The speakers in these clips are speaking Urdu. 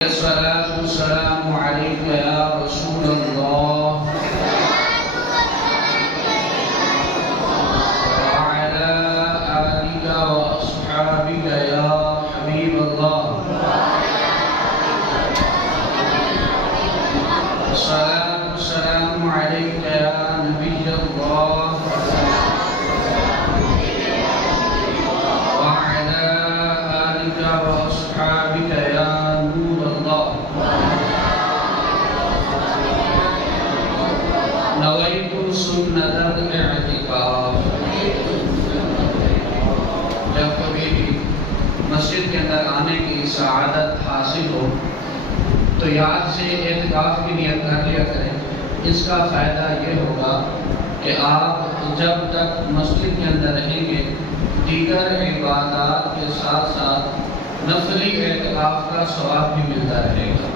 الصلاة والسلام عليك يا رسول الله وعلى آلك وأصحابك يا حبيب الله. الصلاة والسلام عليك يا نبي الله وعلى آلك وأصحابك يا نور الله. نويت سنة الاعتکاف. جب کبھی مسجد کے اندر آنے کی سعادت حاصل ہو تو یاد سے اعتکاف کی نیت کر لیا کریں. اس کا فائدہ یہ ہوگا کہ آپ جب تک مسجد کے اندر رہیں گے دیگر عبادات کے ساتھ ساتھ نفلی اعتکاف کا ثواب بھی ملتا رہے گا.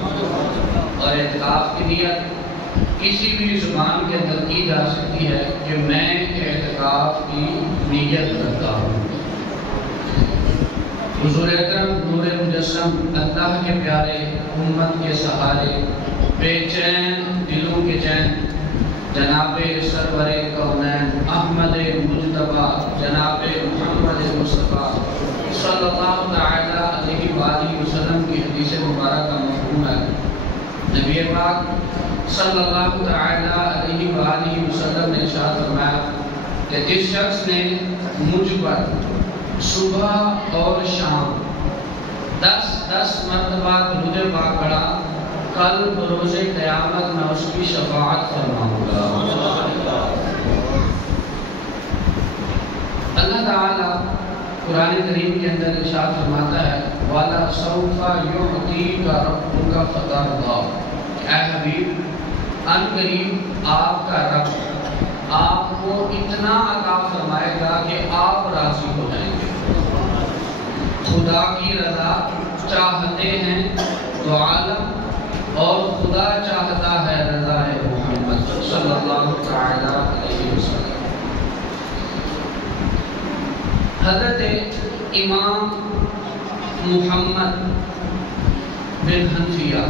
اور اعتکاف کی نیت کسی بھی زبان کے اندر کی جا سکتی ہے کہ میں اعتکاف کی نیت کرتا ہوں. حضور اکرم نور مجسم اللہ کے پیارے امت کے سہارے بے چین دلوں کے چین جناب سرور کونین احمد مجتبیٰ جناب محمد مصطفیٰ صلی اللہ تعالی علیہ وآلہ وسلم کی حدیث مبارکہ مفہوم ہے. نبی پاک صلی اللہ تعالی علیہ وآلہ وسلم نے ارشاد فرمایا کہ جس شخص نے مجھ پر صبح اور شام 10 مرتبہ درود پاک پڑھا کل بروز قیامت میں اس کی شفاعت فرماؤں گا. اللہ تعالی قرآن کریم کے اندر ارشاد فرماتا ہے وَلَا سَوْفَ يُعْطِيكَ رَبُّكَ فَتَرْضَىٰ. اے حبیب ان قریب آپ کا رب آپ کو اتنا عطا فرمائے گا کہ آپ راضی ہو جائیں گے. خدا کی رضا چاہتے ہیں تو عالم اور خدا چاہتا ہے رضا محمد صلی اللہ تعالی علیہ وسلم. حضرت امام محمد بن حنفیہ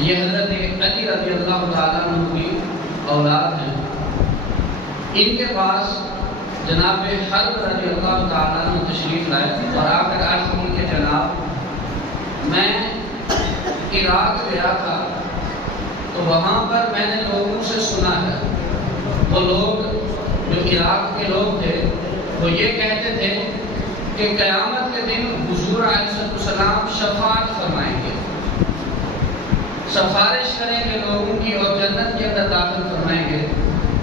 یہ حضرت علی رضی اللہ تعالیٰ عنہ کی اولاد ہیں. ان کے پاس جناب حرب رضی اللہ تعالیٰ عنہ تشریف لائے اور آ کر عرض کی کہ جناب میں عراق گیا تھا تو وہاں پر میں نے لوگوں سے سنا ہے وہ لوگ جو عراق کے لوگ تھے وہ یہ کہتے تھے کہ قیامت کے دن حضور علیہ السلام شفاعت فرمائیں گے سفارش کریں گے لوگوں کی اور جنت کے اندر داخل فرمائیں گے.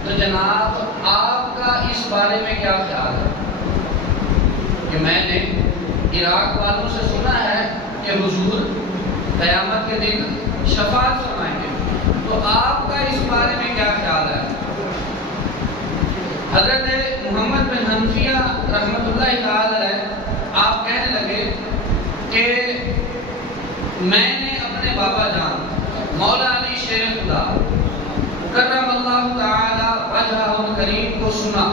تو جناب آپ کا اس بارے میں کیا خیال ہے کہ میں نے عراق والوں سے سنا ہے کہ حضور قیامت کے دن شفاعت فرمائیں گے تو آپ کا اس بارے میں کیا خیال ہے؟ حضرت محمد بن حنفیہ رحمۃ اللہ تعالی علیہ آپ کہنے لگے کہ میں نے اپنے بابا جان مولا علی شیر خدا کرم اللہ تعالی وجہہ الکریم کو سنا.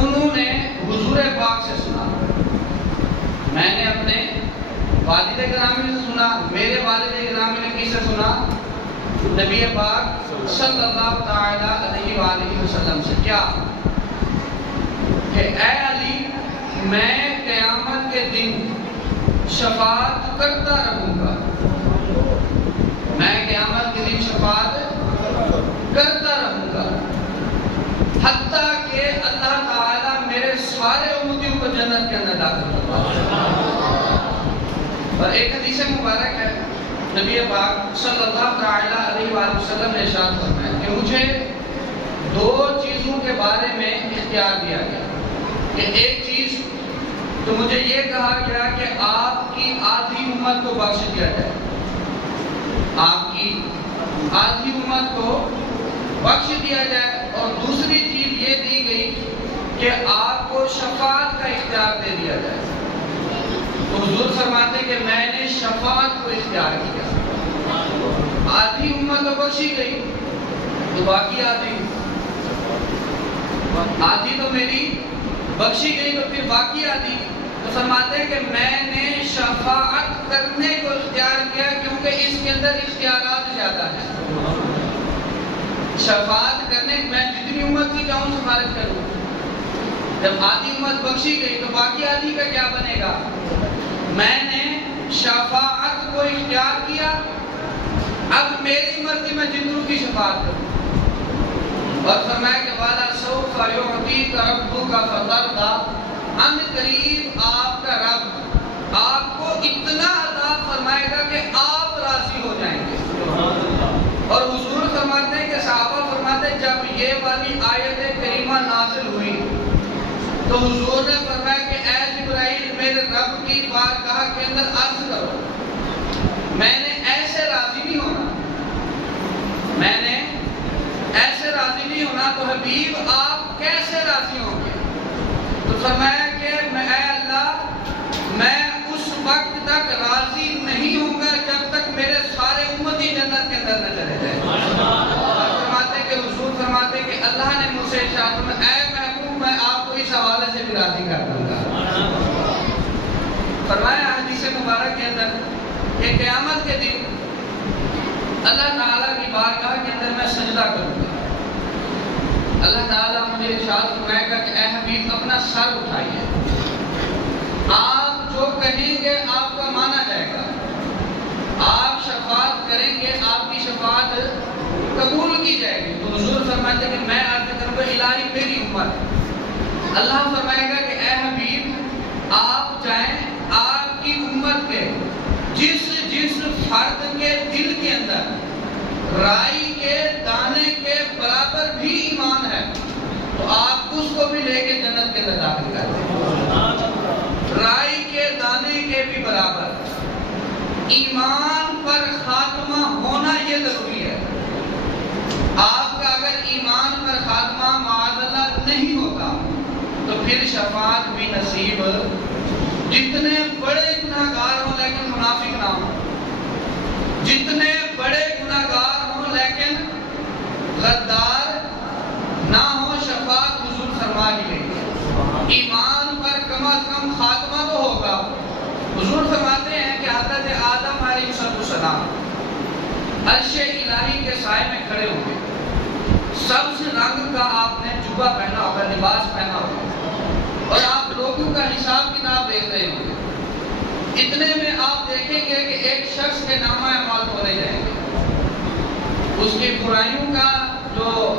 انہوں نے حضور پاک سے سنا. میں نے اپنے والد گرامی سے سنا. میرے والد گرامی نے کس سے سنا؟ نبی پاک صلی اللہ تعالی علیہ وآلہ وسلم سے. کیا کہ اے علی میں قیامت کے دن شفاعت کرتا رہوں گا. میں قیامت کے دن شفاعت کرتا رہوں گا حتیٰ کہ اللہ تعالیٰ میرے سارے امتیوں کو جنت کے اندر داخل کروا. اور ایک حدیث مبارک ہے نبی پاک صلی اللہ تعالی علیہ وآلہ وسلم نے ارشاد فرمایا کہ مجھے 2 چیزوں کے بارے میں اختیار دیا گیا کہ ایک چیز تو مجھے یہ کہا گیا کہ آپ کی آدھی امت کو بخش دیا جائے. آپ کی آدھی امت کو بخش دیا جائے. اور دوسری چیز یہ دی گئی کہ آپ کو شفاعت کا اختیار دے دیا جائے. تو حضور فرماتے کہ میں نے شفاعت کو اختیار کیا. آدھی امت تو بخشی گئی تو باقی آدھی تو میری بخشی گئی تو پھر باقی آدھی. تو فرماتے ہیں کہ میں نے شفاعت کرنے کو اختیار اندر اختیارات زیادہ ہیں. شفاعت کرنے میں جتنی امت کی چاہوں سفارت کروں. جب آدھی امت بخشی گئی تو باقی آدھی کا کیا بنے گا؟ میں نے شفاعت کو اختیار کیا، اب میری مرضی میں جتنوں کی شفاعت کروں. اور فرمایا کہ وَلَا سَوْفَ يُعْطِيكَ رَبُّكَ فَتَرْضَىٰ، ان قریب آپ کا رب آپ کو اتنا عطا فرمائے گا کہ آپ راضی ہو جائیں گے. اور حضور فرماتے ہیں کہ صحابہ فرماتے ہیں جب یہ والی آیت کریمہ نازل ہوئی تو حضور نے فرمایا کہ اے جبرائیل میرے رب کی بارگاہ کے اندر عرض کرو میں نے ایسے راضی نہیں ہونا، میں نے ایسے راضی نہیں ہونا تو حبیب آپ کیسے راضی ہوں گے؟ تو فرمایا کہ اے اللہ میں اس وقت تک راضی نہیں ہوں گا جب تک میرے سارے امتی جنت کے اندر نہ چلے جائیں. اور فرماتے کہ حضور فرماتے کہ اللہ نے مجھ سے ارشاد فرمایا اے محبوب میں آپ کو اس حوالے سے بھی راضی کر دوں گا. فرمایا حدیث مبارک کے اندر کہ قیامت کے دن اللہ تعالیٰ کی بارگاہ کے اندر میں سجدہ کروں گا. اللہ تعالیٰ مجھے ارشاد فرمائے گا کہ اے حبیب اپنا سر اٹھائیے، آپ جو کہیں گے آپ کا مانا جائے گا، آپ شفاعت کریں گے آپ کی شفاعت قبول کی جائے گی. تو حضور فرماتے کہ میں عرض کروں گا الہی میری امت. اللہ فرمائے گا کہ اے حبیب آپ جائیں آپ کی امت کے جس فرد کے دل کے اندر رائی کے دانے کے برابر بھی ایمان ہے تو آپ اس کو بھی لے کے جنت کے اندر داخل کر دیں. رائی کے دانے کے بھی برابر ایمان پر خاتمہ ہونا یہ ضروری ہے. آپ کا اگر ایمان پر خاتمہ معاذ اللہ نہیں ہوتا تو پھر شفاعت بھی نصیب، جتنے بڑے گناہگار ہوں لیکن منافق نہ ہوں، جتنے بڑے گناہگار ہوں لیکن غدار نہ ہوں، شفاعت حضور فرما ہی لیں گے. ایمان پر کم از کم خاتمہ تو ہوگا. حضور فرماتے ہیں کہ حضرت آدم علیہ السلام عرش الہی کے سائے میں کھڑے ہوں گے، سبز رنگ کا آپ نے جبہ پہنا ہوگا، لباس پہنا ہوگا، اور آپ لوگوں کا حساب کتاب دیکھ رہے ہوں گے. اتنے میں آپ دیکھیں گے کہ ایک شخص کے نامہ اعمال کھولے جائیں گے، اس کی برائیوں کا جو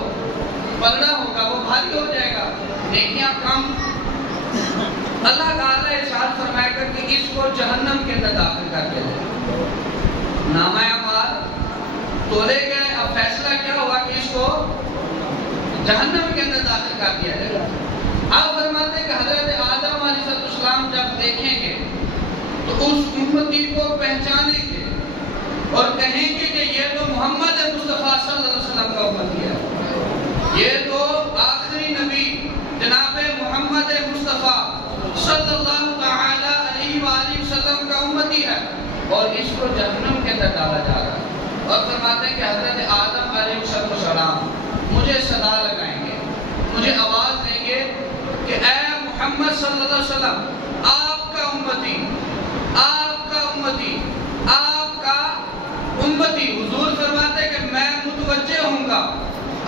پلڑا ہوگا وہ بھاری ہو جائے گا، نیکیاں کم. اللہ تعالیٰ ارشاد فرمائے گا کہ اس کو جہنم کے اندر داخل کر کے دے. نامہ اعمال تولے گئے، اب فیصلہ کیا ہوا کہ اس کو جہنم کے اندر داخل کر دیا جائے گا. آپ فرماتے ہیں کہ حضرت آدم علیہ السلام جب دیکھیں گے تو اس امتی کو پہچانیں گے اور کہیں گے کہ یہ تو محمد مصطفیٰ صلی اللہ علیہ وسلم کا امتی ہے، یہ تو آخری نبی جناب محمد مصطفیٰ صلی اللہ تعالی علیہ وآلہ وسلم کا امتی ہے، اور اس کو جہنم کے اندر ڈالا جا رہا ہے. اور فرماتے ہیں کہ حضرت آدم علیہ السلام مجھے صدا لگائیں گے، مجھے آواز دیں گے کہ اے محمد صلی اللہ علیہ وسلم آپ کا امتی، آپ کا امتی، آپ کا امتی. حضور فرماتے ہیں کہ میں متوجہ ہوں گا،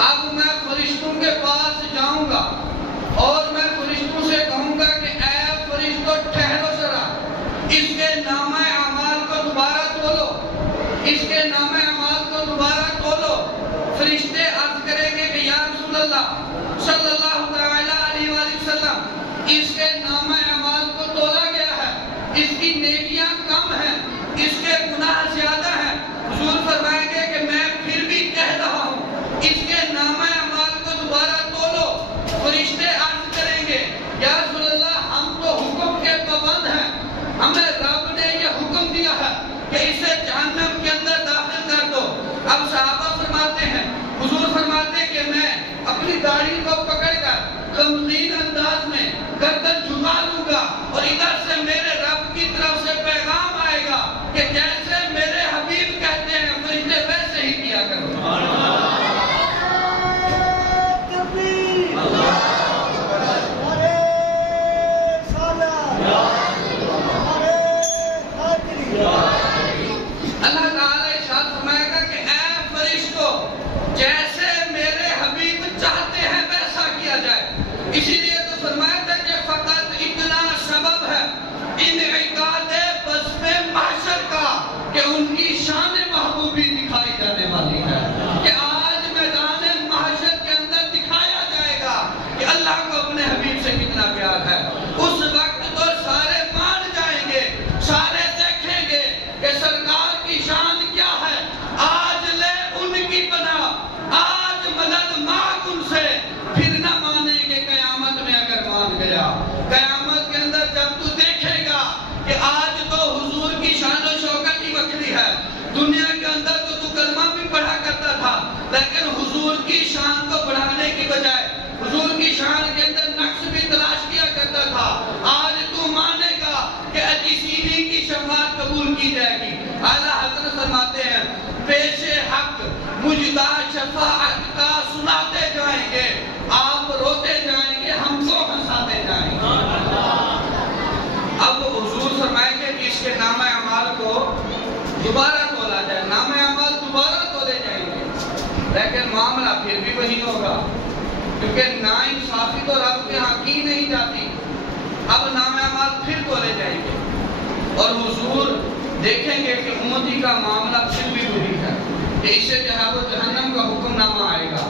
اب میں فرشتوں کے پاس جاؤں گا اور میں فرشتوں سے کہوں گا کہ اے فرشتوں ٹھہرو ذرا، اس کے نامہ اعمال کو دوبارہ تولو، اس کے نامہ اعمال کو دوبارہ تولو. فرشتے عرض کریں گے کہ یا رسول اللہ صلی اللہ تعالی علیہ وآلہ وسلم اس کے نامہ اعمال کو تولا گیا ہے، اس کی نیکیاں کم ہیں، اس کے گناہ زیادہ ہیں. حضور فرمائیں گے کہ میں پھر بھی کہہ رہا ہوں اس کے نامہ اعمال کو دوبارہ تولو. فرشتے عرض کریں گے یا رسول اللہ ہم تو حکم کے پابند ہیں، ہمیں رب نے یہ حکم دیا ہے کہ اسے جہنم کے اندر داخل کر دو. اب صحابہ فرماتے ہیں، حضور فرماتے ہیں کہ میں اپنی داڑھی کو پکڑ کر غمگین انداز میں گردن جھکا لوں گا اور ادھر سے میرے رب کی طرف سے پیغام آئے گا کہ جیسے میرے حبیب کہتے ہیں فرشتے ویسے ہی کیا کرو. اللہ کہ ان کی شان محبوبی دکھائی جانے والی ہے، کہ آج میدان محشر کے اندر دکھایا جائے گا کہ اللہ کو اپنے حبیب سے کتنا پیار ہے۔ اس وقت تو سارے مان جائیں گے، سارے دیکھیں گے کہ سرکار کی شان کیا ہے۔ آج لے ان کی پناہ، آج مدد مانگ ان سے، پھر نہ مانیں گے قیامت میں اگر مان گیا۔ قیامت کے اندر جب تو دیکھے گا کہ آج تو حضور کی شان و شوکت ہی وکری ہے، دنیا کے اندر تو کلمہ بھی پڑھا کرتا تھا، لیکن حضور کی شان کو بڑھانے کی بجائے حضور کی شان کے اندر نقص بھی تلاش کیا کرتا تھا۔ آج تو مانے گا کہ اسی کی شفاعت قبول کی جائے گی۔ اعلیٰ حضرت فرماتے ہیں پیش حق مجدہ شفاعت کا سناتے جائیں گے، آپ روتے جائیں گے، ہم کو ہنساتے جائیں گے۔ اب حضور فرمائیں گے کہ اس کے نام اعمال کو دوبارہ تولا جائے، نام اعمال دوبارہ تولے جائیں گے، لیکن معاملہ پھر بھی وہی ہوگا، کیونکہ نا انصافی تو رب کے ہاں کی نہیں جاتی۔ اب نام اعمال پھر تولے جائیں گے اور حضور دیکھیں گے کہ امتی کا معاملہ پھر بھی وہی ہے کہ اسے جو ہے وہ جہنم کا حکم نامہ آئے گا۔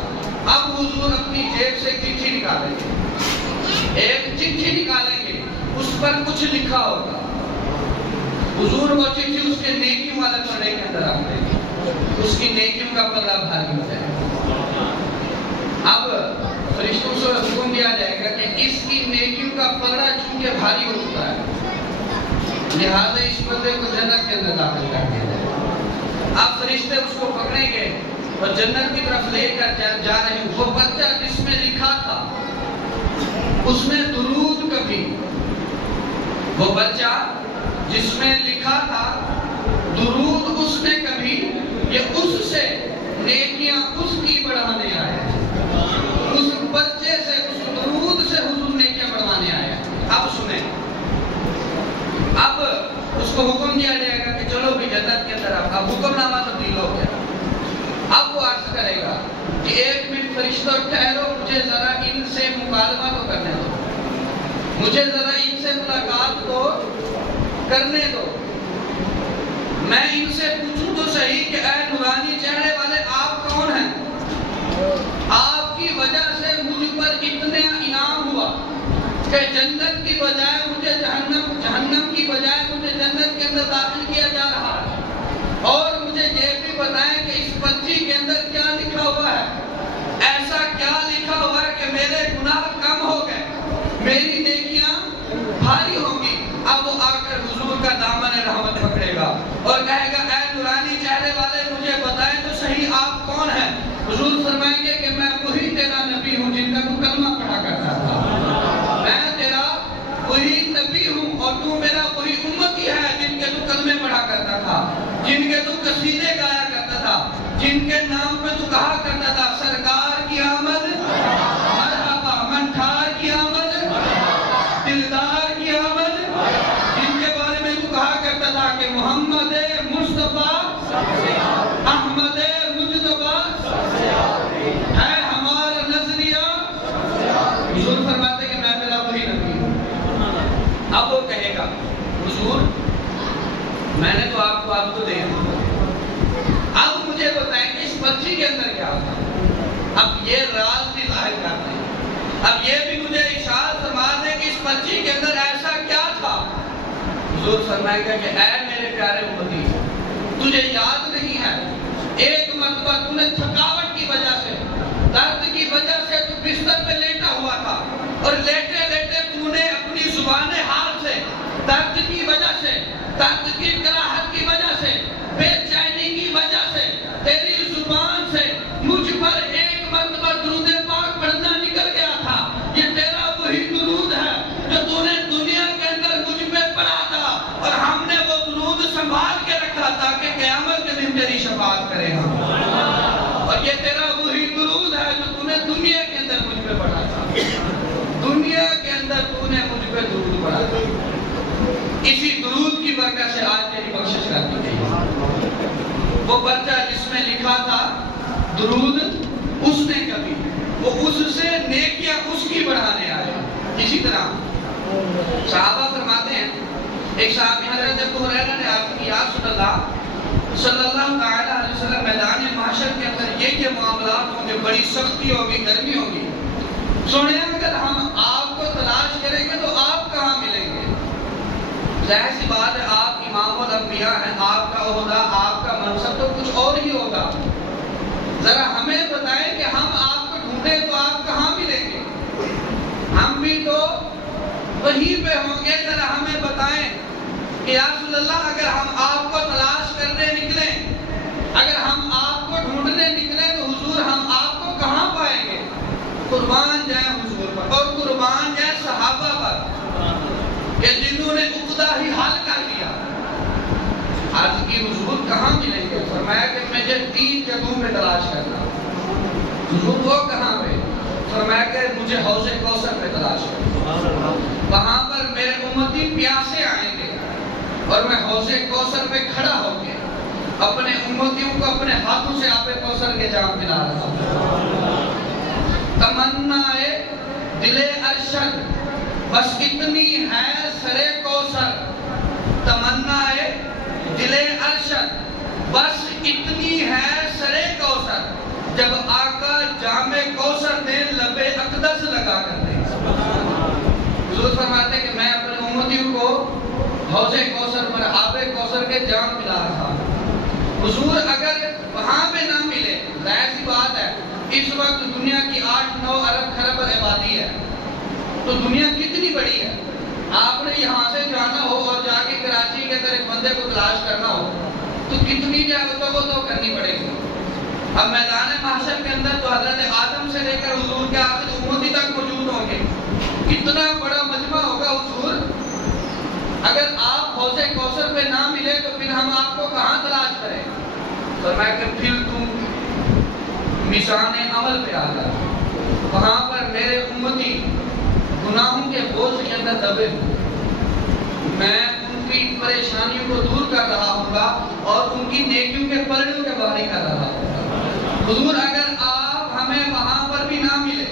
اب حضور اپنی جیب سے چٹھی نکالیں گے، ایک چٹھی نکالیں گے، اس پر کچھ لکھا ہوگا۔ حضور وہ چٹھی اس کے نیکیوں والے پڑھنے کے اندر رکھ دیں گے، اس کی نیکیوں کا پلہ بھاری ہو جائے گا۔ اب فرشتوں سے حکم دیا جائے گا کہ اس کی نیکیوں کا پلہ چونکہ بھاری ہو چکا ہے، لہذا اس بندے کو جنت کے اندر داخل کر دیا جائے گا۔ اب فرشتے اس کو پکڑیں گے اور جنت کی طرف لے کر جا رہے ہیں۔ وہ بچہ جس میں لکھا تھا اس نے درود کبھی، وہ بچہ جس میں لکھا تھا درود اس نے کبھی، یہ اس سے نیکیاں اس کی بڑھانے آیا ہے، اس بچے سے، اس درود سے حضور نیکیاں بڑھانے آیا ہے۔ اب سنیں، اب اس کو حکم دیا جائے گا کہ چلو بھی جنت کے اندر اب حکم نامہ تبدیل ہو گیا۔ اب وہ عرض کرے گا کہ ایک منٹ فرشتوں ٹھہرو، مجھے ذرا ان سے مکالمہ تو کرنے دو، مجھے ذرا ان سے ملاقات تو کرنے دو، میں ان سے پوچھوں تو صحیح کہ اے نورانی چہرے والے آپ کون ہیں؟ آپ کی وجہ سے مجھ پر اتنے انعام ہوا کہ جنت کی بجائے مجھے جہنم کی بجائے مجھے جنت کے اندر داخل کیا جا رہا ہے، اور مجھے یہ بھی بتائیں کہ اس پرچی کے اندر کیا لکھا ہوا ہے، ایسا کیا لکھا ہوا ہے کہ میرے گناہ کم ہو گئے، میری نیکیاں بھاری ہوں گی۔ اب وہ آ کر حضور کا دامن رحمت پکڑے گا اور کہے گا اے نورانی چہرے والے مجھے بتائیں تو صحیح آپ کون ہیں؟ حضور فرمائیں گے کہ میں وہی تیرا نبی ہوں جن کا تو کلمہ پڑھا کرتا تھا، میں تیرا وہی نبی ہوں اور تو میرا وہی امتی ہے جن کے تو کلمے پڑھا کرتا تھا، جن کے تو قصیدے گایا کرتا تھا، جن کے نام پہ تو کہا کرتا تھا سرکار کی آمد مرحبا، منٹھار کی آمد، دلدار کی آمد، جن کے بارے میں تو کہا کرتا تھا کہ محمد مصطفیٰ احمد مجتبیٰ ہے ہمارا نظریہ۔ حضور فرماتے کہ میں تیرا وہی نبی ہوں۔ اب وہ کہے گا حضور میں نے تو آپ کو دے دیا، اب مجھے بتائیں کہ اس پرچی کے اندر کیا ہوتا، اب یہ راز بھی ظاہر کرتے ہیں، اب یہ بھی مجھے اشارت فرما دیں کہ اس پرچی کے اندر ایسا کیا تھا۔ حضور فرمائے گا کہ اے میرے پیارے امتی، تجھے یاد نہیں ہے ایک مرتبہ تو نے تھکاوٹ کی وجہ سے، درد کی وجہ سے تو بستر پہ لیٹا ہوا تھا، اور لیٹے لیٹے تو نے اپنی زبان حال سے، درد کی وجہ سے، درد کی کراہت کی وجہ سے، بے چینی کی وجہ سے تیری زبان سے مجھ پر ایک مرتبہ درود پاک پڑھنا نکل گیا تھا۔ یہ تیرا وہی درود ہے جو تو نے دنیا کے اندر مجھ پہ پڑھا تھا، اور ہم نے وہ درود سنبھال کے رکھا تھا کہ قیامت کے دن تیری شفاعت کرے ہم، اور یہ تیرا وہی درود ہے جو تو نے دنیا کے اندر مجھ پہ پڑھا تھا، دنیا کے اندر تو نے مجھ پہ درود پڑھا تھا، اسی درود کی برکت سے آج تیری بخشش کر دی گئی۔ وہ بچہ جس میں لکھا تھا درود اس نے کبھی، وہ اس سے نیکیاں اس کی بڑھانے آئے۔ اسی طرح صحابہ فرماتے ہیں، ایک صحابی حضرت ابو ہریرہ نے عرض کی یا رسول اللہ صلی اللہ علیہ وسلم میدان محشر کے اندر یہ معاملات ہوں گے، بڑی سختی ہوگی، گرمی ہوگی. سنیں اگر ہم آپ کو تلاش کریں گے تو آپ کہاں ملیں گے؟ ظاہر سی بات ہے آپ امام الانبیاء ہیں، آپ کا عہدہ، آپ کا منصب تو کچھ اور ہی ہوگا. ذرا ہمیں بتائیں کہ ہم آپ کو ڈھونڈیں تو آپ کہاں ملیں گے؟ ہم بھی تو وہیں پہ ہوں گے. ذرا ہمیں بتائیں کہ یا رسول اللہ اگر ہم آپ کو تلاش کرنے نکلیں، اگر ہم آپ کو ڈھونڈنے نکلیں تو حضور ہم آپ کو کہاں پائیں گے؟ قربان جائے حضور پر اور قربان جائے صحابہ پر کہ جنہوں نے عقدہ ہی حل کر لیا. آج کی حضور کہاں ملیں گے؟ فرمایا کہ مجھے 3 جگہوں پہ تلاش کرنا. حضور وہ کہاں پہ؟ فرمایا کہ مجھے حوض کوثر پہ تلاش کرنا. وہاں پر میرے امتی پیاسے آئیں گے اور میں حوض کوثر پہ کھڑا ہو کے اپنے امتیوں کو اپنے ہاتھوں سے آب کوثر کے جام پلا رہا ہوں. تمنا دل ارشد بس اتنی ہے سرے کوثر. تمنا دل ارشد بس اتنی ہے سرے کوثر. جب آقا جام کوثر دے لبے اقدس لگا کر دے. حضور فرماتے ہیں کہ میں اپنے امتیوں کو حوض کوثر پر آب کوثر کے جام پلا رہا ہوں. حضور اگر وہاں پہ نہ ملے، ظاہر سی بات ہے اس وقت دنیا کی 8-9 ارب خرب آبادی ہے تو دنیا کتنی بڑی ہے. آپ نے یہاں سے جانا ہو اور جا کے کراچی کے اندر ایک بندے کو تلاش کرنا ہو تو کتنی جگہوں تو کرنی پڑے گی. اب میدان محشر کے اندر تو حضرت آدم سے لے کر حضور کے آخر امتی تک موجود ہوں گے. کتنا بڑا مجمع ہوگا حضور. اگر آپ حوض کوثر پہ نہ ملے تو پھر ہم آپ کو کہاں تلاش کریں؟ فرمایا کہ پھر تم میزان عمل پہ آ جا. وہاں پر میرے امتی گناہوں کے بوجھ کے اندر دبے ہوں. میں ان کی پریشانیوں کو دور کر رہا ہوں گا اور ان کی نیکیوں کے پلڑوں کے باری کر رہا ہوں گا. حضور اگر آپ ہمیں وہاں پر بھی نہ ملے،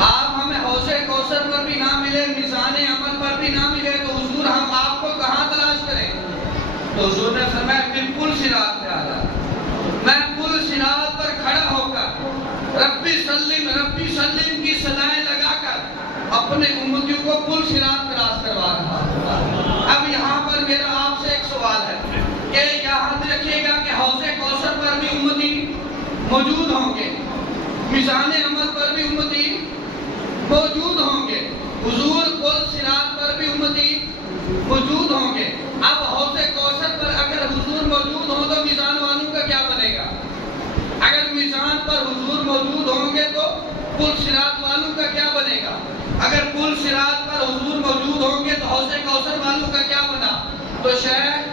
آپ ہمیں حوض کوثر پر بھی نہ ملے، میزان عمل پر بھی نہ ملے تو حضور ہم آپ کو کہاں تلاش کریں؟ تو حضور نے فرمایا پھر پل صراط پہ آ جا. میں پل صراط پر کھڑا ہو کر ربی سلم کی صدائیں لگا کر اپنے امتیوں کو پل صراط کراس کروا رہا ہوں. اب یہاں پر میرا آپ سے ایک سوال ہے کہ یاد رکھیے گا کہ حوض کوثر پر بھی امتی موجود ہوں گے، میزان عمل پر بھی امتی موجود ہوں گے، حضور پل صراط پر بھی امتی موجود ہوں گے. اب حوض کوثر پر اگر حضور موجود ہوں تو میزان والوں کا کیا بنے گا؟ اگر میزان پر حضور موجود ہوں گے تو پل صراط والوں کا کیا بنے گا؟ اگر پل صراط پر حضور موجود ہوں گے تو حوض کوثر والوں کا کیا بنا؟ تو شیخ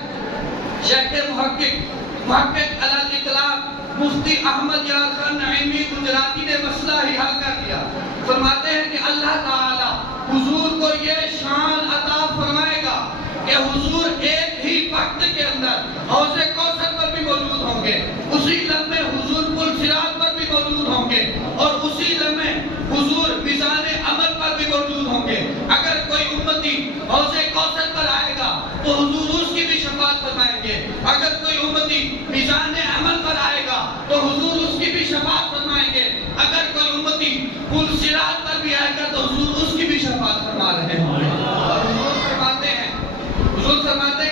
محقق علی الاطلاق مفتی احمد یار خان نعیمی گجراتی نے مسئلہ ہی حل کر دیا. فرماتے ہیں کہ اللہ تعالی حضور کو یہ شان عطا فرمائے گا کہ حضور ایک ہی وقت کے اندر حوض کوثر پر بھی موجود ہوں گے، اسی لمحے حضور پل صراط پر بھی موجود ہوں گے اور اسی لمحے حضور میزان عمل پر بھی موجود ہوں گے. اگر کوئی امتی حوض کوثر پر آئے گا تو حضور اس کی بھی شفاعت فرمائیں گے. اگر کوئی امتی میزان عمل پر آئے گا تو حضور اس کی بھی شفاعت فرمائیں گے. اگر کوئی امتی پل صراط پر بھی آئے گا تو حضور اس کی بھی شفاعت فرما رہے ہوں گے. اور حضور فرماتے ہیں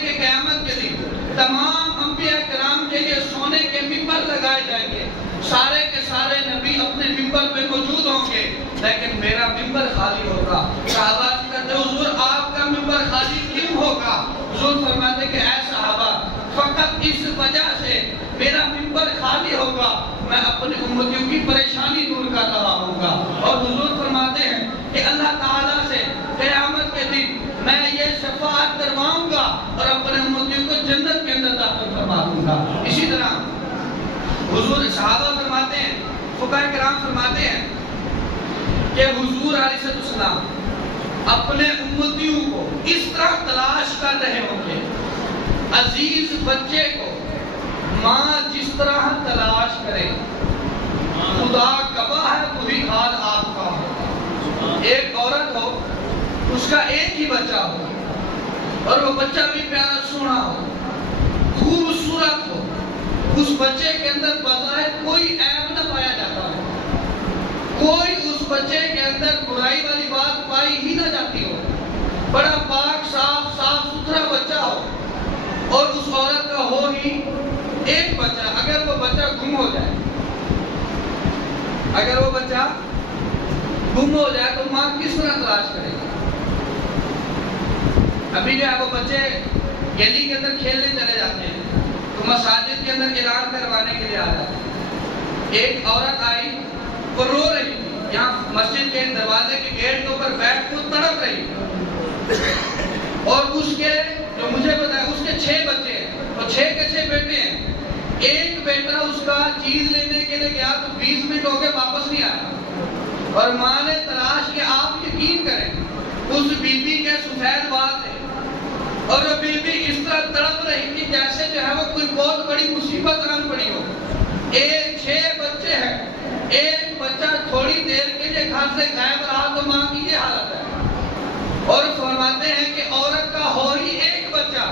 کہ قیامت کے دن تمام انبیاء کرام کے لیے سونے کے ممبر لگائے جائیں گے. سارے کے سارے نبی اپنے ممبر پہ موجود ہوں گے لیکن میرا ممبر خالی ہوگا. صحابہ کہتے ہیں حضور آپ کا ممبر خالی کیوں ہوگا؟ حضور فرماتے ہیں کہ اے صحابہ فقط اس وجہ سے میرا ممبر خالی ہوگا میں اپنے امتیوں کی پریشانی دور کر رہا ہوں گا. اور حضور فرماتے ہیں کہ اللہ تعالیٰ سے قیامت کے دن میں یہ شفاعت کرواؤں گا اور اپنے امتیوں کو جنت کے اندر داخل کروا دوں گا. اسی طرح حضور صحابہ فرماتے ہیں، فقہاء کرام فرماتے ہیں کہ حضور علیہ السلام اپنے امتیوں کو اس طرح تلاش کر رہے ہوں گے. عزیز بچے کو ماں جس طرح تلاش کرے، خدا گواہ ہے وہی حال آپ کا ہوگا. ایک عورت ہو، اس کا ایک ہی بچہ ہو اور وہ بچہ بھی پیارا سونا ہو، اس بچے کے اندر بظاہر کوئی عیب نہ پایا جاتا ہو، کوئی اس بچے کے اندر برائی والی بات پائی ہی نہ جاتی ہو، بڑا پاک صاف ستھرا بچہ ہو، اور اس عورت کا ہو ہی ایک بچہ، اگر وہ بچہ گم ہو جائے، اگر وہ بچہ گم ہو جائے تو ماں کس طرح تلاش کرے گی؟ ابھی جو ہے وہ بچے گلی کے اندر کھیلنے چلے جاتے ہیں تو مساجد کے اندر اعلان کروانے کے لیے آ جاتے ہیں۔ ایک عورت آئی، وہ رو رہی تھی، یہاں مسجد کے دروازے کے گیٹ کے اوپر بیٹھ کو تڑپ رہی تھی، اور اس کے جو مجھے بتایا اس کے 6 بچے ہیں، اور 6 کے 6 بیٹے ہیں۔ ایک بیٹا اس کا چیز لینے کے لیے گیا تو 20 منٹ ہو کے واپس نہیں آیا، اور ماں نے تلاش کے، آپ یقین کریں اس بی بی کے سفید بال تھے، اور وہ بی بی اس طرح تڑپ رہی تھی جیسے جو ہے وہ کوئی بہت بڑی مصیبت آن پڑی ہو۔ 6 بچے ہیں، ایک بچہ تھوڑی دیر کے لیے گھر سے غائب رہا تو ماں کی یہ حالت ہے، اور فرماتے ہیں کہ عورت کا ہو ہی ایک بچہ،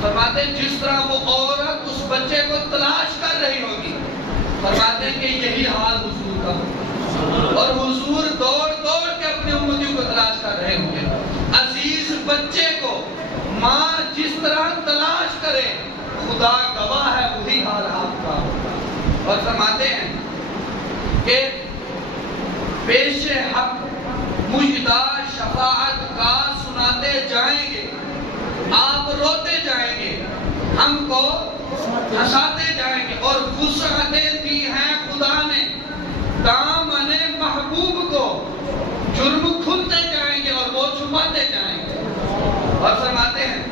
فرماتے ہیں جس طرح وہ عورت اس بچے کو تلاش کر رہی ہوگی، فرماتے ہیں کہ یہی حال حضور کا ہوگا، اور حضور دوڑ دوڑ کے اپنے امتیوں کو تلاش کر رہے ہوں گے۔ عزیز بچے کو ماں جس طرح تلاش کرے، خدا گواہ ہے وہی حال آپ کا ہوگا۔ اور فرماتے ہیں کہ پیش حق مجدہ شفاعت کا سناتے جائیں گے، آپ روتے جائیں گے، ہم کو ہنساتے جائیں گے، اور وسعتیں دی ہیں خدا نے دامن محبوب کو، جرم کھلتے جائیں گے اور وہ چھپاتے جائیں گے۔ اور فرماتے ہیں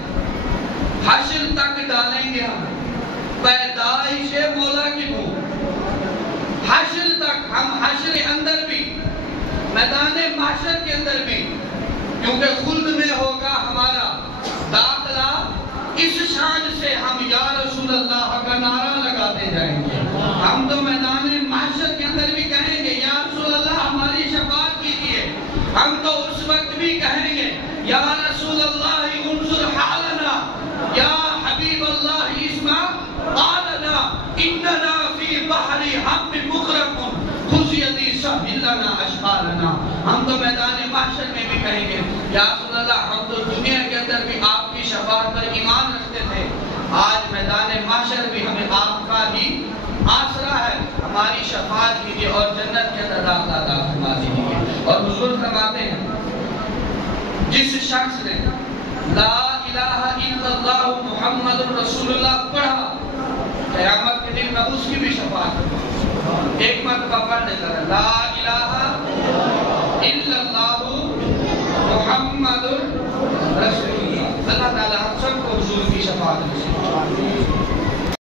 حشر تک ڈالیں گے ہم پیدائش مولا کی بو، حشر تک، ہم حشر اندر بھی، میدان محشر کے اندر بھی، کیونکہ خلد میں ہوگا ہمارا داخلہ، اس شان سے ہم یا رسول اللہ کا نعرہ لگاتے جائیں گے۔ ہم تو میدان محشر کے اندر بھی کہیں گے یا رسول اللہ ہماری شفاعت کیجئے، ہم تو اس وقت بھی کہیں گے یا رسول اللہ انظر حالنا، یا حبیب اللہ اسمع قالنا، اننا فی بحر ہم مغرق خذ یدی سہل لنا اشغالنا۔ ہم تو میدان محشر میں بھی کہیں گے یا رسول اللہ ہم تو دنیا کے اندر بھی آپ کی شفاعت پر ایمان رکھتے تھے، آج میدان محشر بھی ہمیں آپ کا ہی آسرا ہے، ہماری شفاعت کیجئے اور جنت کے اندر داخلہ عطا فرما دیجئے۔ اور حضور فرماتے ہیں جس شخص نے لا الہ الا اللہ محمد رسول اللہ پڑھا، قیامت کے دن میں اس کی بھی شفاعت کروں۔ ایک مرتبہ پڑھنے لگا لا الہ